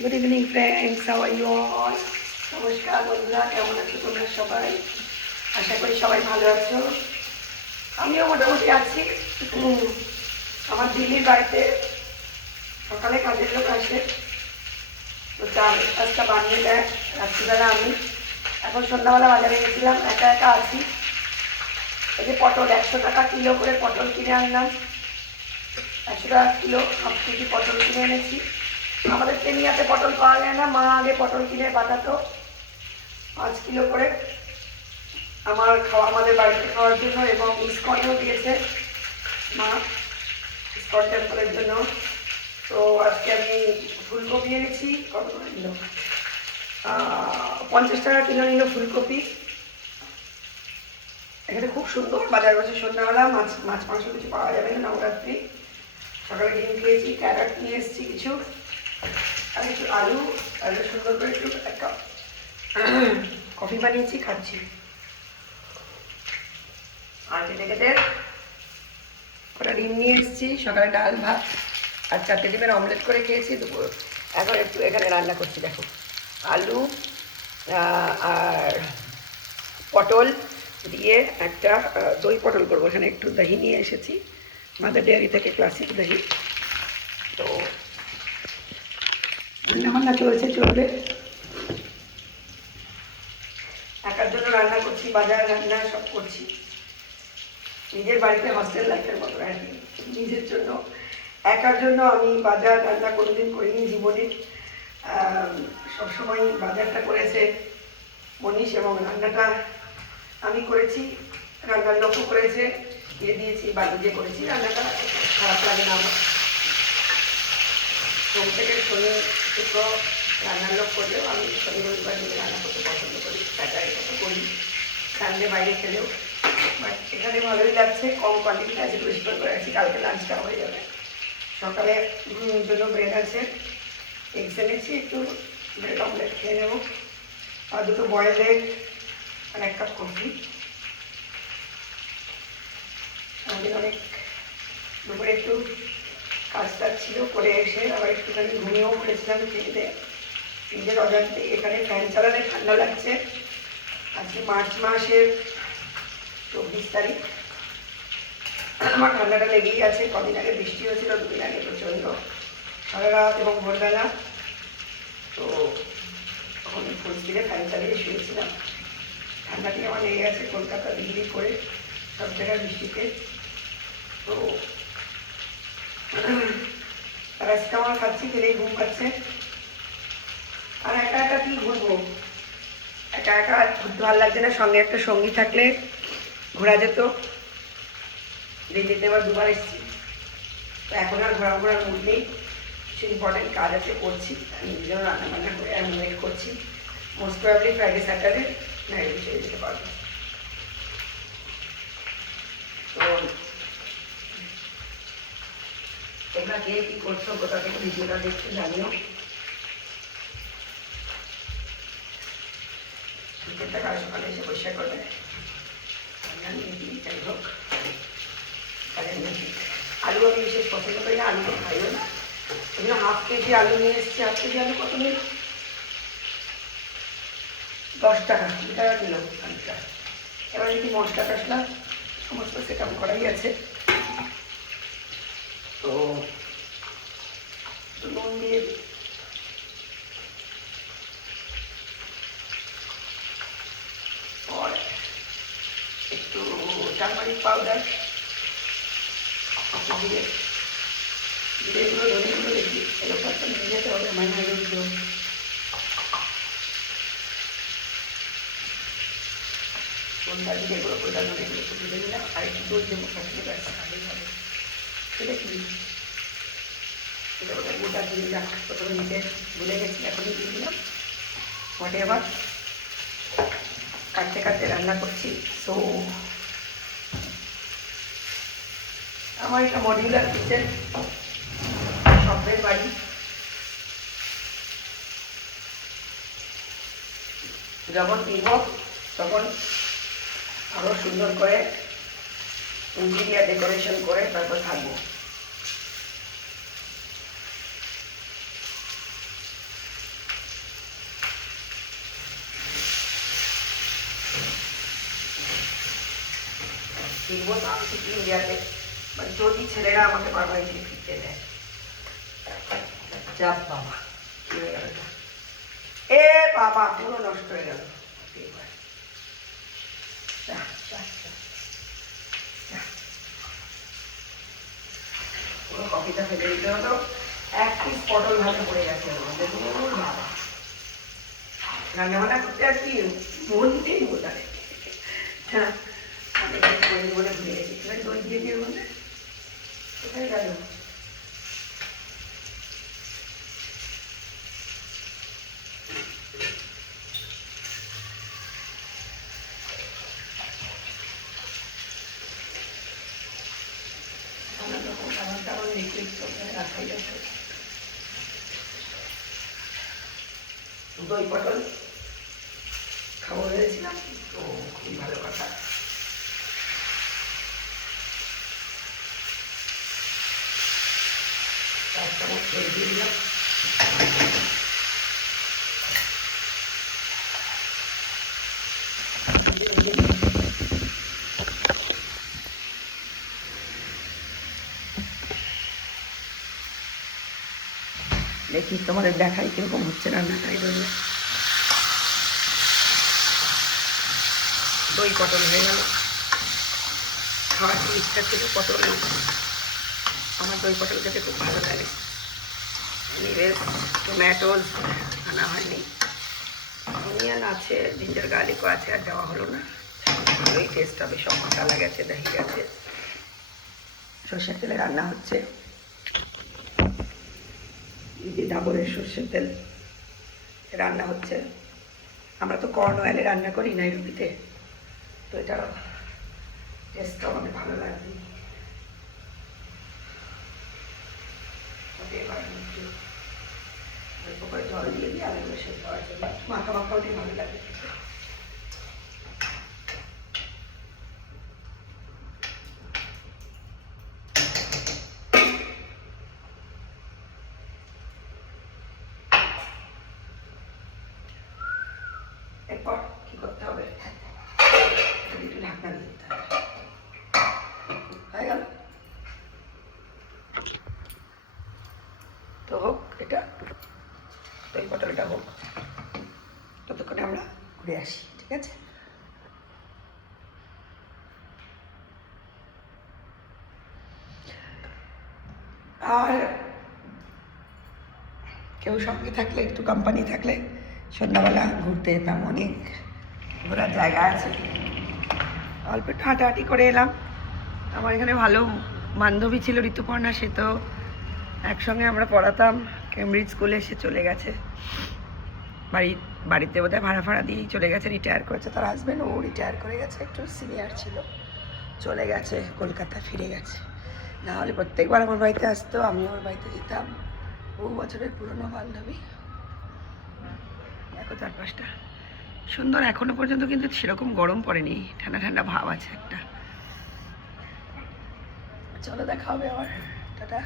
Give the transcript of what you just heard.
Good evening friends, how are you all? নমস্কার বন্ধুরা, কেমন আছো তোমরা সবাই? আশা করি সবাই ভালো আছো। আমিও মোটামুটি আছি। আমার দিল্লির বাড়িতে সকালে কাজের লোক আসে, তো কাজটা বানিয়ে দেয় রাত্রিবেলা। আমি এখন সন্ধ্যাবেলা বাজারে গেছিলাম, একা একা আছি। এই যে পটল 100 টাকা কিলো করে পটল কিনে আনলাম। 100 টাকা কিলো হাফ কেজি পটল কিনে এনেছি। আমাদের কেনিয়াতে পটল পাওয়া যায় না, মা আগে পটল কিনে পাঠাতো 5 কিলো করে আমাদের বাড়িতে খাওয়ার জন্য, এবং ইস্কনেও দিয়েছে মা, ইস্কন টেম্পলের জন্য। তো আজকে আমি ফুলকপি এনেছি। কত করে নিল? 50 টাকা কিলো নিল ফুলকপি। এখানে খুব সুন্দর বাজার বসে সন্ধ্যাবেলা। মাছ মাংস কিছু পাওয়া যাবে না, নবরাত্রি। সকালে ডিম খেয়েছি, ক্যারট নিয়ে এসেছি কিছু, আর একটু আলু সুন্দর করে একটু এক কাপ কফি বানিয়েছি, খাচ্ছি। আর কেটে ওটা ডিম নিয়ে এসেছি। সকালে ডাল ভাত আর 4টে ডিমের অমলেট করে খেয়েছি দুপুর। এখন একটু এখানে রান্না করছি, দেখো। আলু আর পটল দিয়ে একটা দই পটল করবো। এখানে একটু দহি নিয়ে এসেছি মাদার ডেয়ারি থেকে, ক্লাসিক দহি। তো রান্না চলবে। একার জন্য রান্না করছি, বাজার রান্না সব করছি। নিজের বাড়িতে হস্টেল লাইফের মতো আর কি। নিজের জন্য, একার জন্য আমি বাজার রান্না কোনোদিন করিনি জীবনে। সবসময় বাজারটা করেছে মনীষ, এবং রান্নাটা আমি করেছি। রান্নার লোকও করেছে, দিয়ে দিয়েছি বা নিজে করেছি। রান্নাটা খারাপ লাগে না আমার। সোম থেকে শনি শুক্র রান্নার লোক করলেও আমি শনি রবিবার দিনে রান্না করতে পছন্দ করি। স্যাটারডে কথা করি, সানডে বাইরে খেলেও। বাট এখানে ভালোই লাগছে, কম কোয়ান্টিটি আছে, পরিষ্কার করে আছি। কালকে লাঞ্চটা হয়ে যাবে। সকালে জন্য ব্রেড আছে, এগস এনেছি, একটু ব্রেড অমলেট খেয়ে নেব, আর 2টো বয়েল এগ আর 1 কাপ কফি। আমাদের অনেক দুপুরে একটু কাজ ছিল, করে এসে আবার একটুখানি ঘুমিয়েও পড়েছিলাম ট্রেনে। নিজের অজান্তে এখানে ফ্যান চালালে ঠান্ডা লাগছে। আজকে মার্চ মাসের 24 তারিখ। আমার ঠান্ডাটা লেগেই আছে। কদিন আগে বৃষ্টি হয়েছিল, 2 দিন আগে প্রচণ্ড, সারা রাত এবং ভোরবেলা। তো তখন ফুল স্পিডে ফ্যান চালিয়ে শুয়েছিলাম। ঠান্ডাটি আমার লেগে গেছে, কলকাতা দিল্লি করে সব জায়গায় বৃষ্টিতে। তো প্যারাসিটামল খাচ্ছি, খেলেই ঘুম পাচ্ছে। আর একা একা কি ঘুরবো, একা একা ঘুরতে ভালো লাগছে না। সঙ্গে একটা সঙ্গী থাকলে ঘোরা যেত। দিল্লিতে এবার 2বার এসেছি, তো এখন আর ঘোরার মুড নেই। কিছু ইম্পর্টেন্ট কাজ আছে, করছি। আমি নিজেও রান্নাবান্না করে আমি ওয়েট করছি। মোস্ট প্রবাবলি ফ্রাইডে স্যাটারডে নাইটে চলে যেতে পারবো। তো তোমরা কে কী করছো, কোথা থেকে ভিডিওটা দেখছো জানিও। ক্রিকেটটা কারো সকালে এসে পরিষ্কার করবে, যাই হোক। আলু আমি বিশেষ পছন্দ করি না, আলু তো খাইও না। ওই হাফ কেজি আলু নিয়ে এসেছি। হাফ কেজি আলু কত নিল? 10 টাকা, 2 টাকা কিলো আলুটা। এবার যদি মশলা টশলা সমস্ত সেট আপ করাই আছে। তো নুন দিয়ে और একটু টারমারিক পাউডার দিয়ে জিরেগুলো ধনেগুলো দেখি এরকম একটা নিয়ে যেতে হবে। মাইনাগুলো কোনটা জিরেগুলো কোনটা ধনেগুলো একটু ভেজে নিলাম, আর একটু দই দেবো থাকলে ব্যাস ভালোই হবে। সেটা কি এটা ওটা গোটা দিয়ে রাখ, প্রথমে নিচে ভুলে গেছি, এখনই দিয়ে দিলাম। ঘটে আবার কাটতে কাটতে রান্না করছি। সো আমার একটা মডিউলার কিচেন, স্বপ্নের বাড়ি। যখন নিব তখন আরও সুন্দর করে ইন্টেরিয়ার ডেকোরেশন করে তারপর থাকবো। ফিরবো তো আমি ঠিক ইন্ডিয়াতে, যদি ছেলেরা আমাকে পারমানেন্টলি ফিরতে দেয়। যাব বাবা, কি হয়ে গেল? এ বাবা, পুরো নষ্ট হয়ে গেল। পুরো কফিটা ফেলে দিতে হলো। এক পিস পটল ভাজা পড়ে গেছে বাবা। রান্না বান্না করতে আর কি মন নেই বোঝায়। হ্যাঁ, আমি বলে ভুলে গেছি। দই দিয়ে দিয়ে বলে কোথায় গেল? দই পটল খাবো ভেবেছিলাম, তো খুবই ভালো কথা। এক চামচ তেল দিয়ে দিলাম। দেখি তোমাদের দেখাই কিরকম হচ্ছে রান্নাটা। এই জন্য দই পটল হয়ে গেল। খাওয়ার কি ইচ্ছা ছিল পটল, আমার দই পটল খেতে খুব ভালো লাগে। নিবেশ টমেটোজ আনা হয়নি, অনিয়ন আছে, জিঞ্জার গার্লিকও আছে, আর দেওয়া হলো না। ভালোই টেস্ট হবে, সব মশলা গেছে, দহি গেছে, সর্ষের তেলে রান্না হচ্ছে। ডাবরের সর্ষের তেল রান্না হচ্ছে। আমরা তো কর্ন অয়েলে রান্না করি নাইরোবিতে, তো এটা টেস্টটা আমাদের ভালো লাগবে। এবার অল্প করে জল দিয়ে দিই আলুগুলো সেদ্ধ হওয়ার জন্য। মাখা মাখা ওটাই ভালো লাগে। এরপর কি করতে হবে? একটু ঢাকনা দিয়ে দিতে হবে। হয়ে গেল তো, হোক এটা, দই পটলটা হোক, ততক্ষণে আমরা ঘুরে আসি। ঠিক আছে? আর কেউ সঙ্গে থাকলে, একটু কোম্পানি থাকলে সন্ধ্যাবেলা ঘুরতে যেতাম। অনেক ঘোরার জায়গা আছে। অল্প একটু হাঁটাহাঁটি করে এলাম। আমার এখানে ভালো বান্ধবী ছিল ঋতুপর্ণা, সে তো একসঙ্গে আমরা পড়াতাম কেমব্রিজ স্কুলে, সে চলে গেছে বাড়িতে বোধহয় ভাড়া দিয়েই চলে গেছে, রিটায়ার করেছে। তার হাজব্যান্ড ও রিটায়ার করে গেছে, একটু সিনিয়র ছিল, চলে গেছে কলকাতা, ফিরে গেছে। না হলে প্রত্যেকবার আমার বাড়িতে আসতো, আমিও ওর বাড়িতে যেতাম। বহু বছরের পুরনো বান্ধবী। দেখো চারপাশটা সুন্দর এখনো পর্যন্ত, কিন্তু সেরকম গরম পড়েনি, ঠান্ডা ঠান্ডা ভাব আছে একটা। চলো দেখা হবে আবার, টাটা।